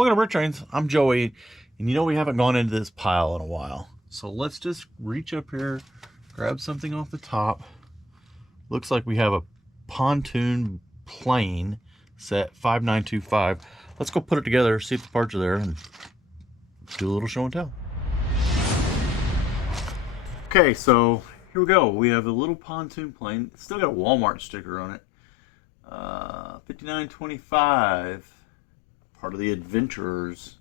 Welcome to Brick Trains. I'm Joey, and you know we haven't gone into this pile in a while. So let's just reach up here, grab something off the top. Looks like we have a pontoon plane set 5925. Let's go put it together, see if the parts are there, and do a little show and tell. Okay, so here we go. We have a little pontoon plane. It's still got a Walmart sticker on it. 5925, part of the Adventurers.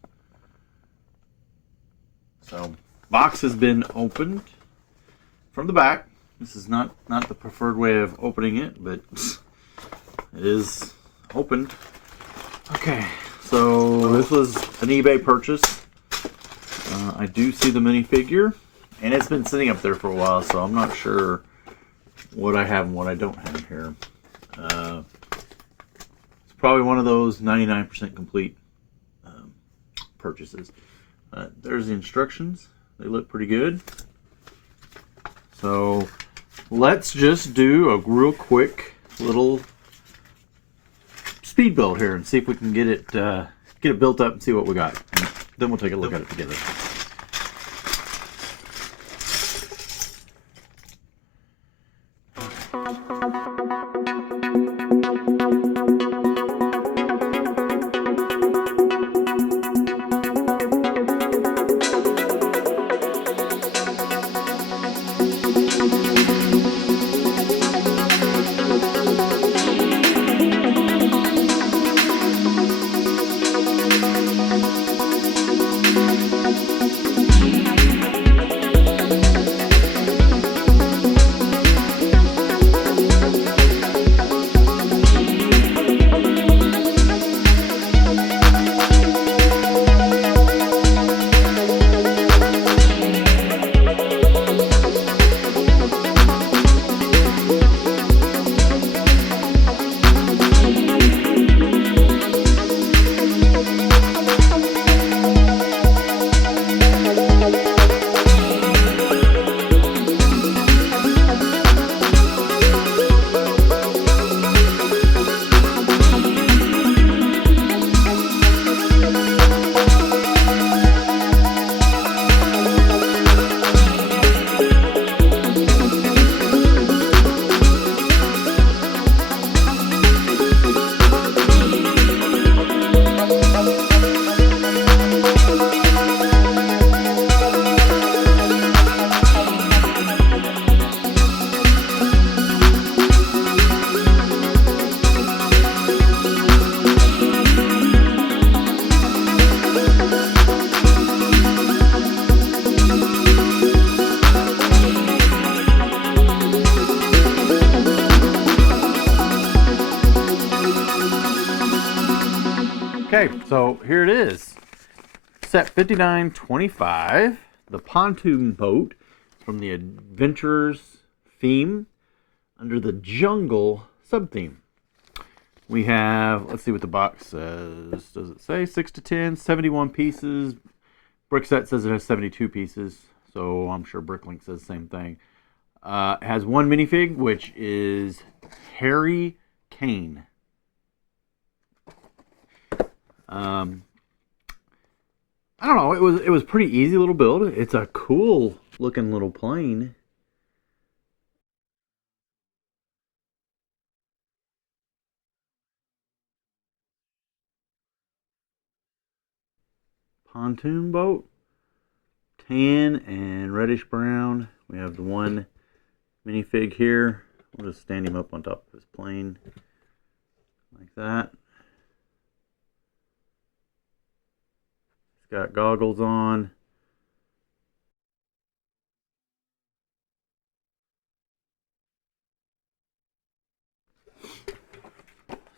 So, box has been opened from the back. This is not the preferred way of opening it, but it is opened. Okay, so this was an eBay purchase. I do see the minifigure, and it's been sitting up there for a while, so I'm not sure what I have and what I don't have here. It's probably one of those 99% complete purchases. There's the instructions. They look pretty good. So let's just do a real quick little speed build here and see if we can get it built up and see what we got. And then we'll take a look at it together. Okay, so here it is. Set 5925, the pontoon boat from the Adventures theme under the Jungle sub-theme. We have, let's see what the box says. Does it say 6 to 10, 71 pieces? Brickset says it has 72 pieces, so I'm sure Bricklink says the same thing. It has one minifig, which is Harry Kane. I don't know, it was pretty easy little build. It's a cool looking little plane. Pontoon boat, tan and reddish brown. We have the one minifig here. We'll just stand him up on top of this plane like that. Got goggles on.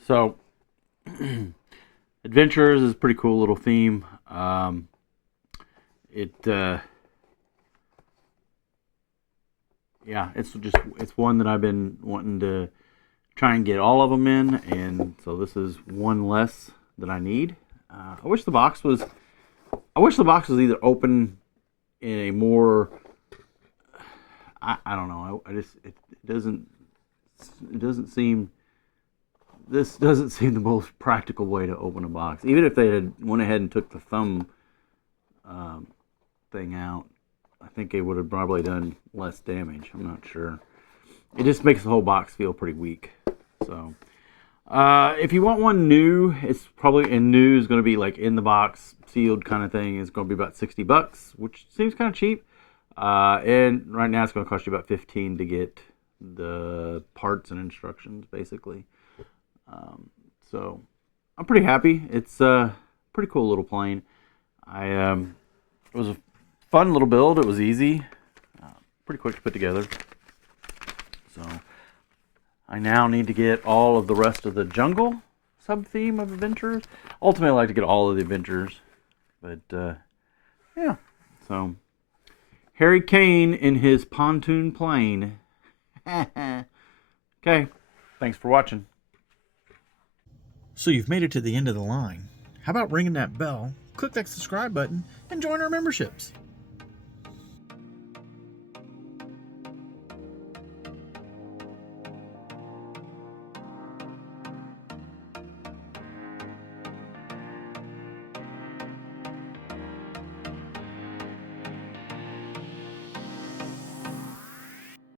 So, Adventures is a pretty cool little theme. Yeah, it's one that I've been wanting to try and get all of them in, and so this is one less that I need. I wish the box was either open in a more, I don't know, it doesn't seem this doesn't seem the most practical way to open a box. Even if they had went ahead and took the thumb thing out, I think it would have probably done less damage. I'm not sure. It just makes the whole box feel pretty weak. So, if you want one new, it's probably new is going to be like in the box, sealed kind of thing. It's going to be about $60, which seems kind of cheap. And right now it's going to cost you about $15 to get the parts and instructions, basically. So I'm pretty happy. It's a pretty cool little plane. It was a fun little build. It was easy, pretty quick to put together. So I now need to get all of the rest of the jungle sub-theme of adventures. Ultimately, I like to get all of the adventures, but yeah. So Harry Kane in his pontoon plane. Okay, thanks for watching. So you've made it to the end of the line. How about ringing that bell, click that subscribe button, and join our memberships?